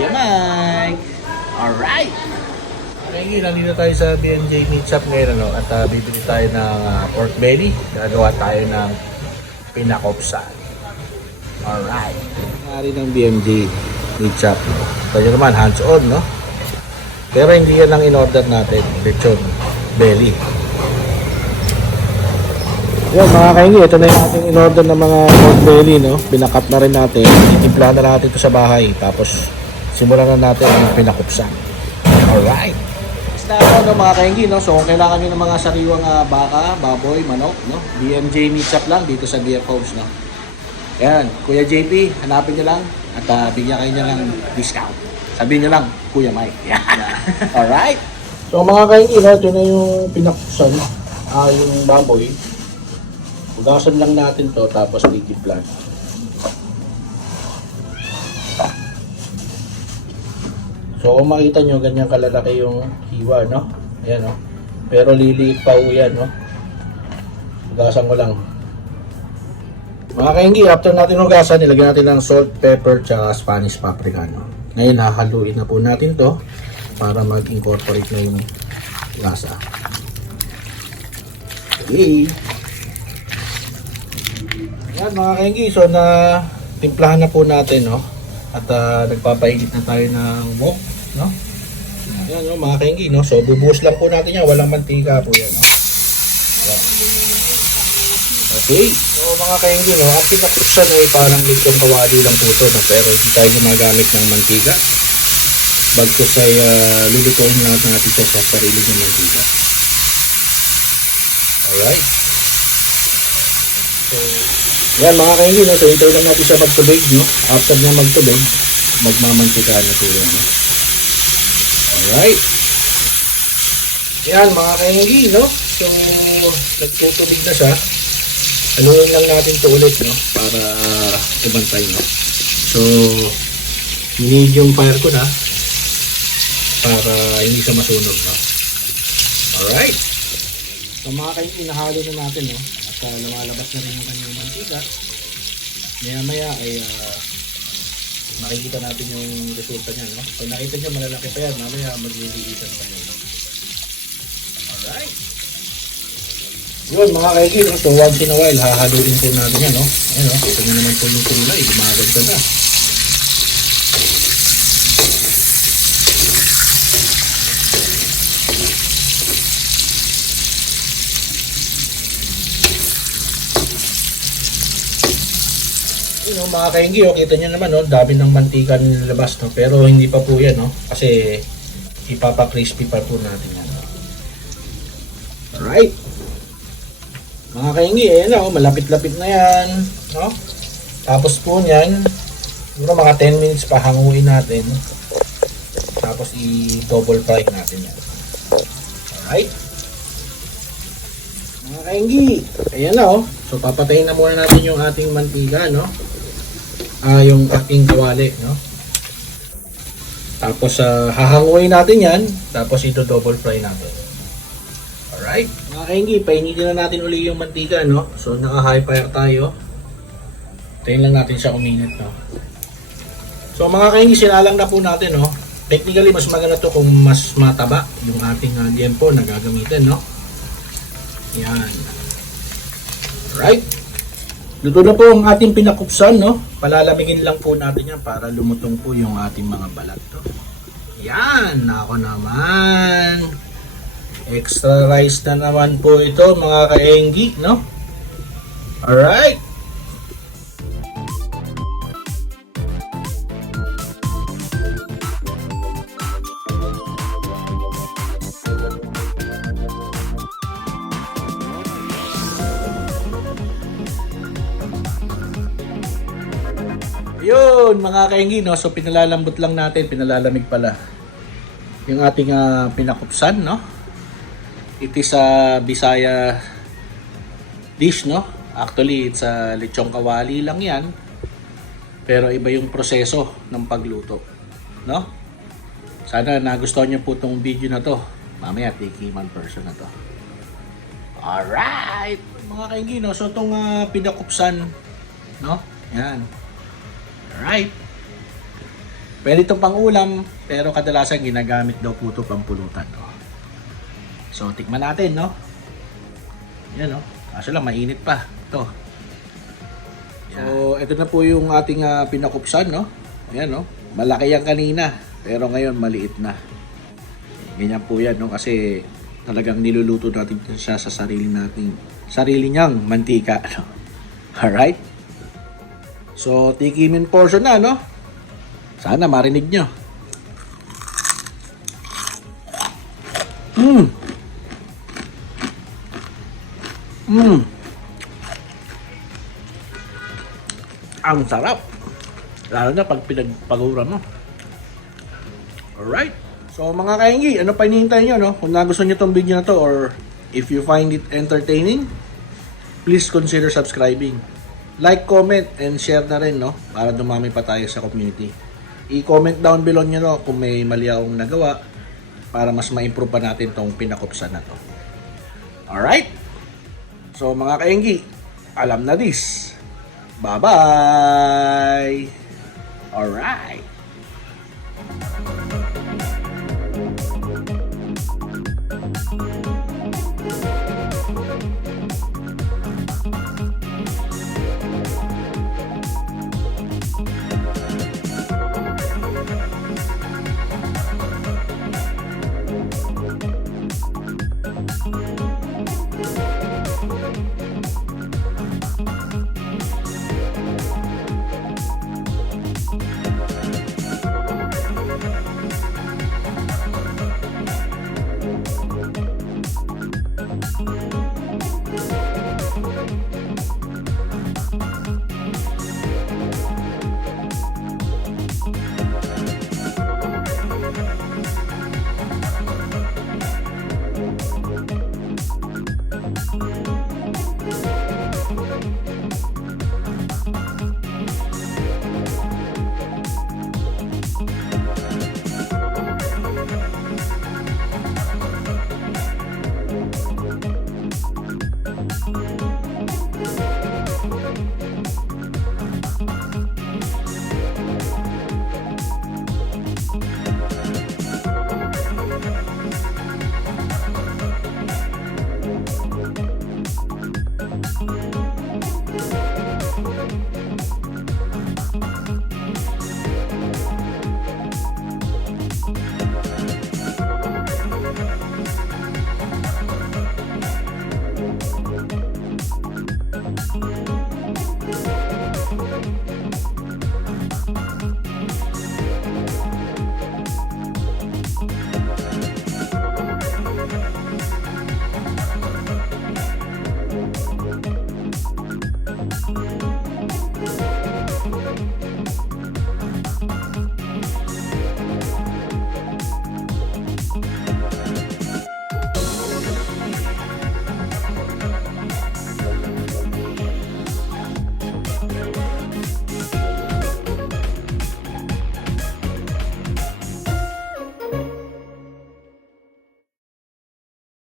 Kuya Mike. Alright. Okay, nandito tayo sa BMJ Meat Shop ngayon at bibili tayo ng pork belly. Gagawa tayo ng pinakopsan. Alright. Nari ng BMJ Meat Shop. Tayo naman hands on, no? Pero hindi yan lang in-order natin. Lechon belly. Yan mga kaingi, ito na yung ating in-order ng mga pork belly, no? Pinakat na rin natin. Itimpla na natin ito sa bahay. Tapos simulan na natin ang pinakupsan. Alright. Basta ako, no, mga kaingi, no? So kung kailangan nyo ng mga sariwang baka, baboy, manok, no? BMJ Meat Shop lang dito sa BF Homes, no? Yan, Kuya JP, hanapin nyo lang at bigyan kayo nyo ng discount. Sabihin nyo lang, Kuya Mike. Alright. So mga kaingi, no? Ito na yung pinakupsan. Yung baboy. Hugasan lang natin to tapos titimplan. So kung makita nyo, ganyan kalalaki yung hiwa, no? Ayan, no? Pero liliit pa po yan, no? Hugasan ko lang. Mga kaingi, after natin hugasan, nilagyan natin ng salt, pepper, tsaka Spanish paprika, no? Ngayon, hahaluin na po natin to para mag-incorporate na yung lasa. Okay. Yan mga kaingi, so na timplahan na po natin, no? At nagpapainit na tayo ng wok, no? Yan, no, mga kaingi, no? So bubuhos lang po natin yan, walang mantika po yan, no? Yan. Okay, so mga kaingi, no? Ang pinakupsan ay parang litong kawali lang po ito, no? Pero hindi tayo gumagamit ng mantika. Bagkus ay lulutuin lahat ng ating sa sarili ng mantika. Alright. So yan mga kaingi, no? So hintay lang natin siya magtubig, no? After niya magtubig, magmamantika na po yan, no? Alright. Yan mga kaingi, no? So nagtutubig na siya. Haluin lang natin ito ulit, no? Para ibantay, no? So medium fire ko na para hindi siya masunog, no? Alright. So mga kaingi, nahalo na natin, no? Lumalabas na rin yung kanyang mantika. Maya maya ay makikita natin yung resulta niya, no? Pag nakita nyo malalaki pa yan, mamaya magliliitan pa yan. Alright. Yun mga kaigil, so once in a while hahaluin po natin yan, no? Ayan, no? Ito nyo naman po yung kulay, gumaganda na. No, mga kaingi, kita nyo naman, no, dami ng mantika nilalabas, no, pero hindi pa po yan, no, kasi ipapa-crispy pa po natin yan, no? Alright. Mga kaingi, ayan na, malapit-lapit na yan, no? Tapos po yan, siguro mga 10 minutes pa hanguin natin, tapos i-double fry natin yan. Alright. Mga kaingi, ayan na, oh. So papatayin na muna natin yung ating mantika, no? Yung ating kawali, no? Tapos hahanguin natin yan, tapos ito double fry natin. Alright, mga kaingi, painitin na natin uli yung mantika, no? So naka high fire tayo. Tayin lang natin siya uminit, no? So mga kaingi, sinalang na po natin, no? Technically mas maganda to kung mas mataba yung ating liempo na gagamitin, no? Yan. Alright. Luto na po ang ating pinakupsan, no? Palalamigin lang po natin yan para lumutong po yung ating mga balat, no? Yan, ako naman. Extra rice na naman po ito, mga kaenggi, no? Alright. Yun mga kainggi, no? So pinalalambot lang natin, pinalalamig pala yung ating pinakupsan, no? It is a Bisaya dish, no? Actually it's a lechong kawali lang yan, pero iba yung proseso ng pagluto, no? Sana nagustuhan niyo po itong video na to. Mamaya tikiman person na to. Alright mga kainggi, no? So itong pinakupsan, no? Yan. Alright. Pwede itong pang-ulam, pero kadalasan ginagamit daw po ito pang-pulutan. Oh. So, tikman natin, no? Yan, no? Kaso lang, mainit pa. Ito. So, ito na po yung ating pinakupsan, no? Ayan, no? Malaki yan kanina, pero ngayon maliit na. Ganyan po yan, no? Kasi talagang niluluto natin siya sa sarili niyang mantika, no? Alright? So, tikimin portion na, no? Sana marinig nyo. Ang sarap. Lalo na pag pinagpaguran mo. Alright. So mga kaingi, ano pa hinihintay nyo, no? Kung nagustuhan nyo tong video na to or if you find it entertaining, please consider subscribing. Like, comment, and share na rin, no? Para dumami pa tayo sa community. I-comment down below nyo, no? Kung may mali akong nagawa para mas ma-improve pa natin tong pinakupsan na to. Alright? So mga kaingi, alam na this. Bye-bye! Alright!